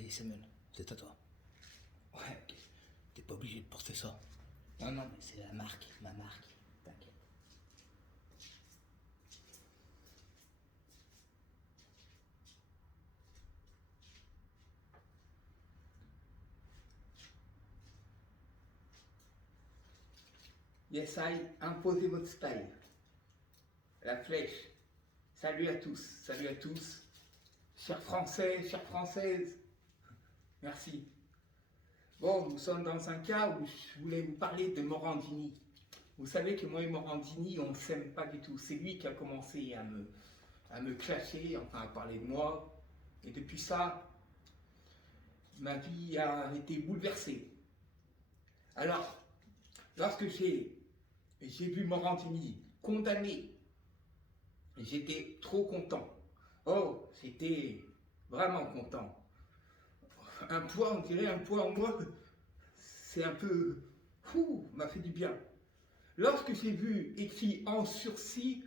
Vas-y Samuel, c'est à toi. Ouais, ok. T'es pas obligé de porter ça. Non, non, mais c'est la marque, ma marque. T'inquiète. Yes, I, imposez votre style. La flèche. Salut à tous, chers Français, chères Françaises. Merci. Bon, nous sommes dans un cas où je voulais vous parler de Morandini. Vous savez que moi et Morandini, on ne s'aime pas du tout. C'est lui qui a commencé à me clasher, enfin à parler de moi. Et depuis ça, ma vie a été bouleversée. Alors, lorsque j'ai vu Morandini condamné, j'étais trop content. Oh, j'étais vraiment content. Un poids, on dirait un poids en moi, c'est un peu... m'a fait du bien. Lorsque j'ai vu écrit en sursis,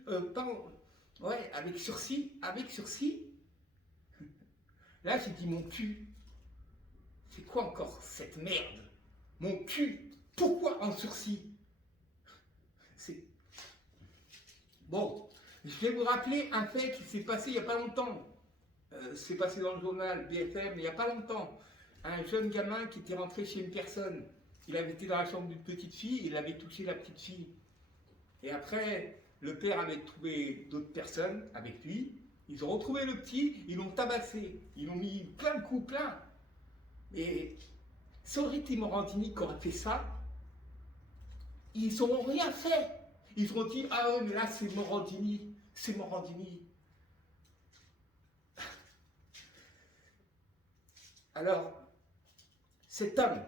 avec sursis, là j'ai dit mon cul. C'est quoi encore cette merde? Mon cul, pourquoi en sursis? C'est... Bon, je vais vous rappeler un fait qui s'est passé il n'y a pas longtemps. C'est passé dans le journal BFM il n'y a pas longtemps. Un jeune gamin qui était rentré chez une personne. Il avait été dans la chambre d'une petite fille, il avait touché la petite fille. Et après, le père avait trouvé d'autres personnes avec lui. Ils ont retrouvé le petit, ils l'ont tabassé. Ils l'ont mis plein de coups, plein. Et ça aurait été Morandini qui aurait fait ça. Ils n'ont rien fait. Ils ont dit, ah ouais, mais là c'est Morandini. C'est Morandini. Alors, cet homme,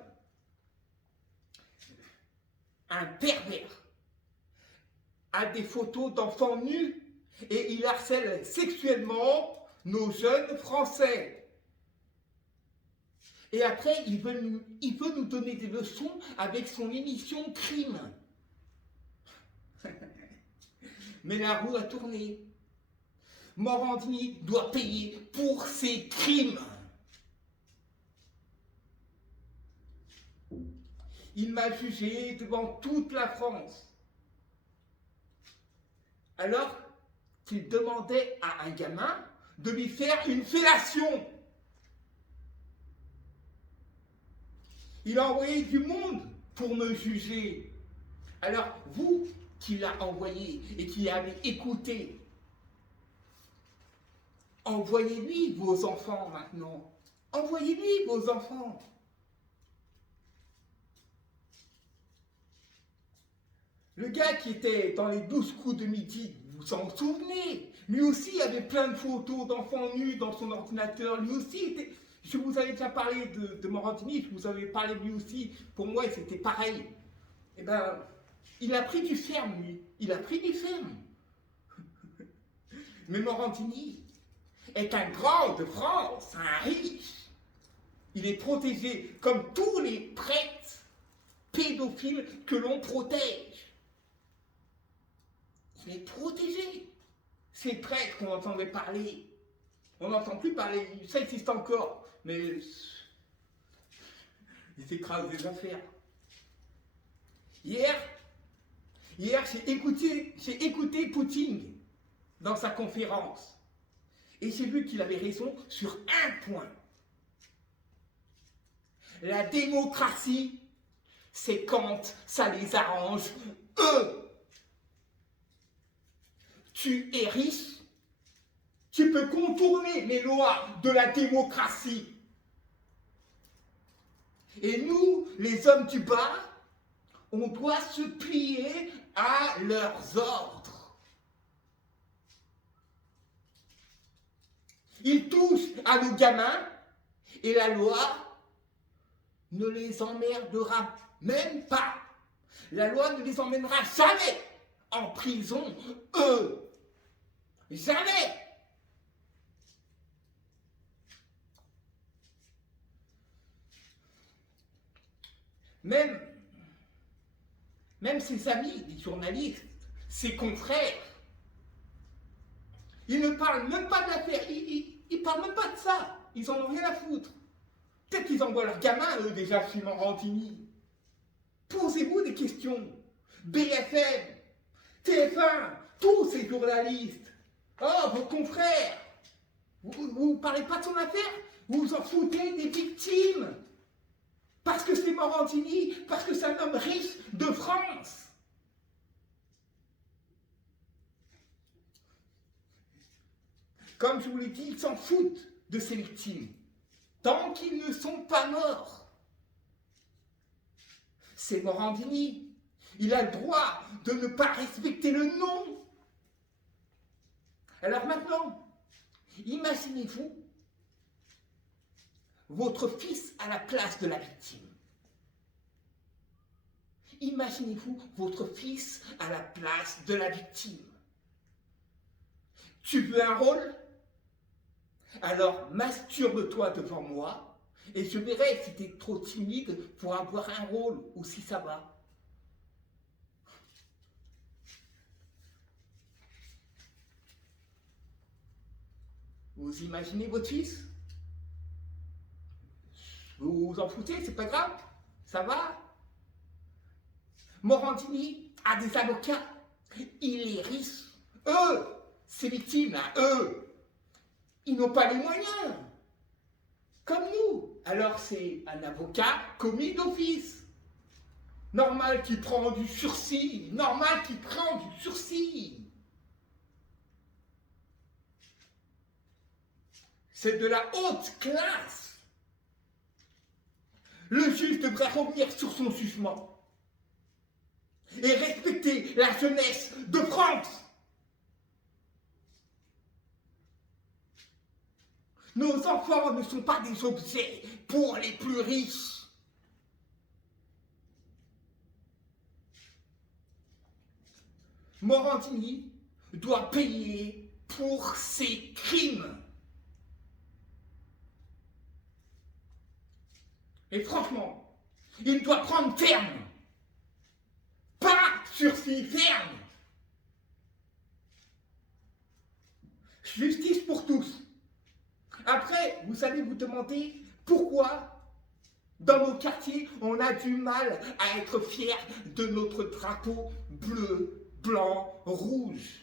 un pervers, a des photos d'enfants nus et il harcèle sexuellement nos jeunes Français. Et après, il veut nous donner des leçons avec son émission Crime. Mais la roue a tourné. Morandini doit payer pour ses crimes. Il m'a jugé devant toute la France. Alors qu'il demandait à un gamin de lui faire une fellation. Il a envoyé du monde pour me juger. Alors, vous qui l'avez envoyé et qui avez écouté, envoyez-lui vos enfants maintenant. Envoyez-lui vos enfants. Le gars qui était dans les 12 coups de midi, vous en souvenez? Lui aussi avait plein de photos d'enfants nus dans son ordinateur. Lui aussi était... Je vous avais déjà parlé de Morandini, je vous avais parlé de lui aussi. Pour moi, c'était pareil. Eh ben, il a pris du ferme, lui. Il a pris du ferme. Mais Morandini est un grand de France, un riche. Il est protégé comme tous les prêtres pédophiles que l'on protège. Il est protégé. Ces prêtres qu'on entendait parler, on n'entend plus parler, ça existe encore, mais ils écrasent des affaires. Hier j'ai écouté Poutine dans sa conférence et j'ai vu qu'il avait raison sur un point. La démocratie, c'est quand ça les arrange, eux. Tu es riche, tu peux contourner les lois de la démocratie. Et nous, les hommes du bas, on doit se plier à leurs ordres. Ils touchent à nos gamins et la loi ne les emmerdera même pas. La loi ne les emmènera jamais en prison, eux. Jamais. Même ses amis, les journalistes, ses confrères, ils ne parlent même pas de l'affaire, ils parlent même pas de ça, ils en ont rien à foutre. Peut-être qu'ils envoient leurs gamins, eux, déjà, chez Morandini. Posez-vous des questions. BFM, TF1, tous ces journalistes. Oh, vos confrères. Vous ne parlez pas de son affaire. Vous vous en foutez des victimes. Parce que c'est Morandini, parce que c'est un homme riche de France. Comme je vous l'ai dit, ils s'en foutent de ces victimes. Tant qu'ils ne sont pas morts. C'est Morandini. Il a le droit de ne pas respecter le nom. Alors maintenant, imaginez-vous votre fils à la place de la victime. Imaginez-vous votre fils à la place de la victime. Tu veux un rôle? Alors masturbe-toi devant moi et je verrai si tu es trop timide pour avoir un rôle ou si ça va. Vous imaginez votre fils? Vous vous en foutez, c'est pas grave? Ça va? Morandini a des avocats. Il est riche. Eux, ces victimes, là, eux, ils n'ont pas les moyens. Comme nous. Alors c'est un avocat commis d'office. Normal qu'il prend du sursis. Normal qu'il prend du sursis. C'est de la haute classe. Le juge devrait revenir sur son jugement et respecter la jeunesse de France. Nos enfants ne sont pas des objets pour les plus riches. Morandini doit payer pour ses crimes. Et franchement, il doit prendre ferme. Pas sursis, ferme. Justice pour tous. Après, vous savez vous demander pourquoi dans nos quartiers on a du mal à être fiers de notre drapeau bleu, blanc, rouge.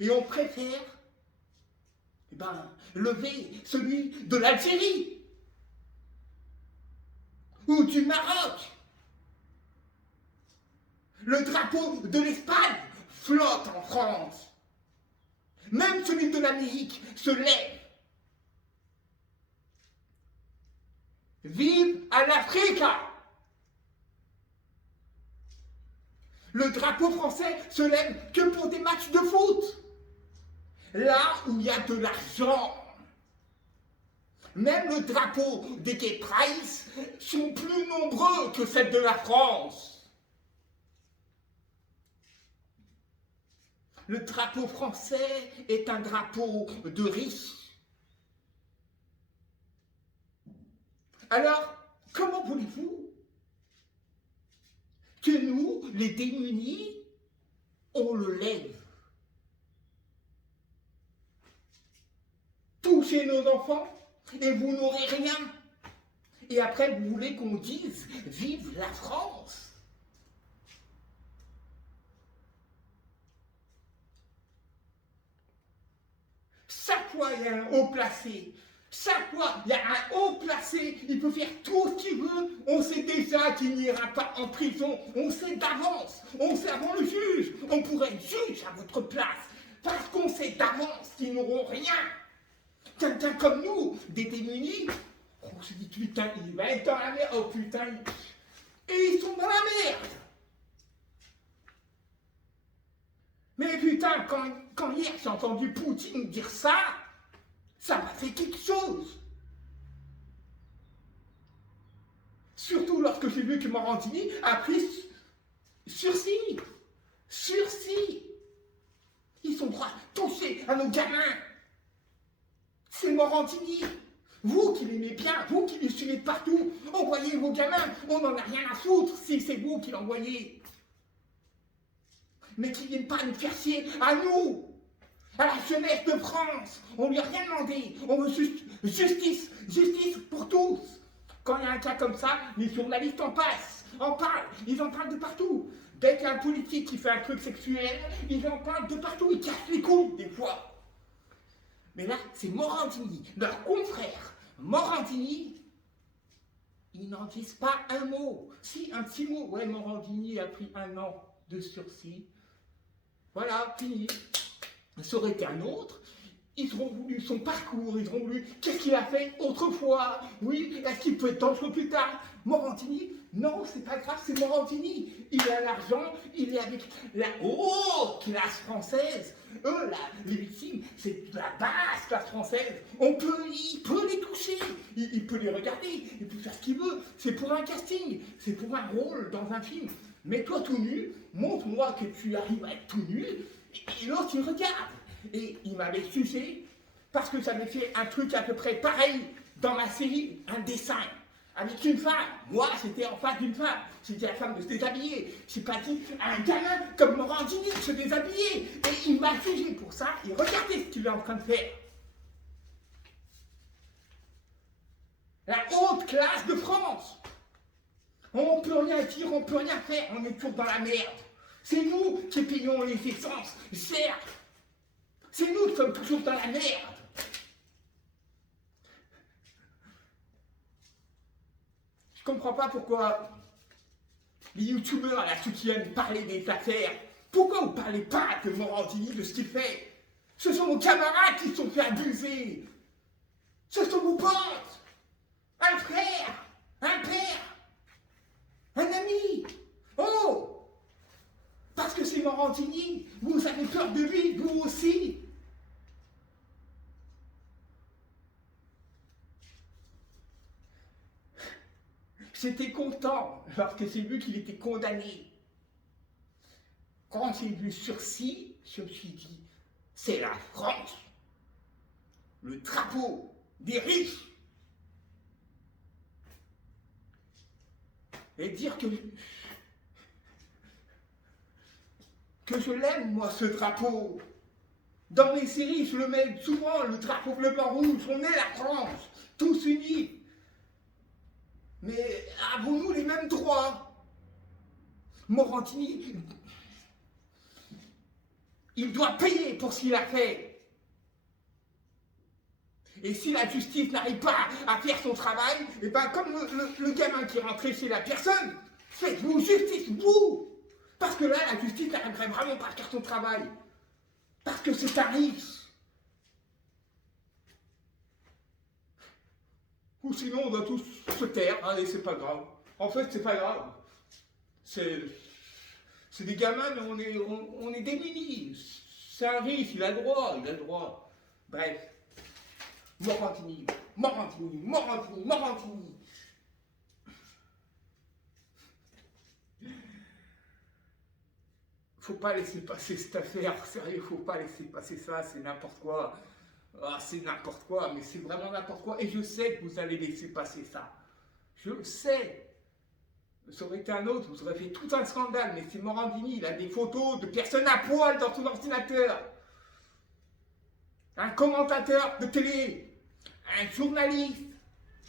Et on préfère lever celui de l'Algérie ou du Maroc. Le drapeau de l'Espagne flotte en France. Même celui de l'Amérique se lève. Vive à l'Afrique! Le drapeau français se lève que pour des matchs de foot. Là où il y a de l'argent. Même le drapeau des Gay Price sont plus nombreux que celles de la France. Le drapeau français est un drapeau de riches. Alors, comment voulez-vous que nous, les démunis, on le lève? Touchez nos enfants et vous n'aurez rien. Et après, vous voulez qu'on dise « Vive la France !» Chaque fois, il y a un haut placé. Chaque fois, il y a un haut placé. Il peut faire tout ce qu'il veut. On sait déjà qu'il n'ira pas en prison. On sait d'avance. On sait avant le juge. On pourrait être juge à votre place. Parce qu'on sait d'avance qu'ils n'auront rien. Quelqu'un comme nous, des démunis, on se dit putain, il va être dans la merde. Oh putain. Et ils sont dans la merde. Mais putain, quand hier j'ai entendu Poutine dire ça m'a fait quelque chose. Surtout lorsque j'ai vu que Morandini a pris sursis. Sursis. Ils ont droit de toucher à nos gamins. C'est Morandini. Vous qui l'aimez bien, vous qui le suivez partout, envoyez vos gamins, on n'en a rien à foutre si c'est vous qui l'envoyez. Mais qui ne viennent pas nous faire chier à nous, à la jeunesse de France. On lui a rien demandé. On veut juste justice, justice pour tous. Quand il y a un cas comme ça, les journalistes en parlent, ils en parlent de partout. Dès qu'il y a un politique qui fait un truc sexuel, ils en parlent de partout, ils cassent les couilles des fois. Mais là, c'est Morandini, leur confrère. Morandini, ils n'en disent pas un mot. Si, un petit mot. Ouais, Morandini a pris 1 an de sursis. Voilà, fini. Ça aurait été un autre. Ils auront voulu son parcours, ils auront voulu qu'est-ce qu'il a fait autrefois. Oui, est-ce qu'il peut être dangereux plus tard? Morandini, non, c'est pas grave, c'est Morandini. Il a l'argent, il est avec la haute classe française. Eux, là, les victimes, c'est la basse classe française. Il peut les toucher, il peut les regarder, il peut faire ce qu'il veut. C'est pour un casting, c'est pour un rôle dans un film. Mets-toi tout nu, montre-moi que tu arrives à être tout nu, et l'autre, il regarde. Et il m'avait sucé parce que j'avais fait un truc à peu près pareil dans ma série, un dessin avec une femme. Moi, j'étais en face d'une femme. C'était la femme de se déshabiller. J'ai pas dit à un gamin comme Morandini de se déshabiller. Et il m'a jugé pour ça. Et regardez ce qu'il est en train de faire. La haute classe de France. On ne peut rien dire, on ne peut rien faire. On est toujours dans la merde. C'est nous qui payons les essences, certes. C'est nous qui sommes toujours dans la merde. Je comprends pas pourquoi les youtubeurs là, ceux qui viennent parler des affaires, pourquoi vous ne parlez pas de Morandini, de ce qu'il fait? Ce sont vos camarades qui se sont fait abuser. Ce sont vos potes. Un frère, un père, un ami. Oh! Parce que c'est Morandini, vous avez peur de lui, vous aussi. J'étais content lorsque j'ai vu qu'il était condamné. Quand j'ai vu sursis, je me suis dit, c'est la France, le drapeau des riches. Et dire que je l'aime, moi, ce drapeau. Dans mes séries, je le mets souvent, le drapeau bleu, blanc, rouge. On est la France, tous unis. Mais avons-nous les mêmes droits? Morandini, il doit payer pour ce qu'il a fait. Et si la justice n'arrive pas à faire son travail, et ben comme le gamin qui est rentré chez la personne, faites-vous justice, vous. Parce que là, la justice n'arriverait vraiment pas à faire son travail. Parce que c'est un riche. Ou sinon, on doit tous se taire. Allez, c'est pas grave. En fait, c'est pas grave. C'est des gamins, mais on est démunis. C'est un riche, il a le droit, il a le droit. Bref. Morandini, Morandini, Morandini, Morandini. Faut pas laisser passer cette affaire, sérieux, faut pas laisser passer ça, c'est n'importe quoi. Ah, c'est n'importe quoi, mais c'est vraiment n'importe quoi. Et je sais que vous allez laisser passer ça. Je le sais. Ça aurait été un autre, vous aurez fait tout un scandale, mais c'est Morandini, il a des photos de personnes à poil dans son ordinateur. Un commentateur de télé, un journaliste,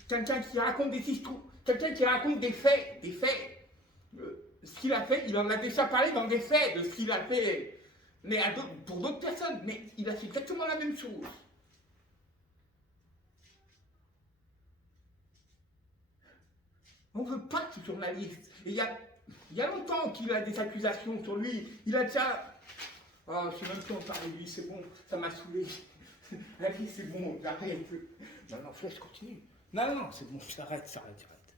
quelqu'un qui raconte des histoires, quelqu'un qui raconte des faits, ce qu'il a fait, il en a déjà parlé dans des faits de ce qu'il a fait, mais pour d'autres personnes, mais il a fait exactement la même chose. On ne veut pas de ce journaliste. Et il y a longtemps qu'il a des accusations sur lui. Il a déjà... Oh, je ne sais même plus en parler de lui, c'est bon, ça m'a saoulé. La vie, c'est bon, j'arrête. Non, je continue. Non, c'est bon, j'arrête.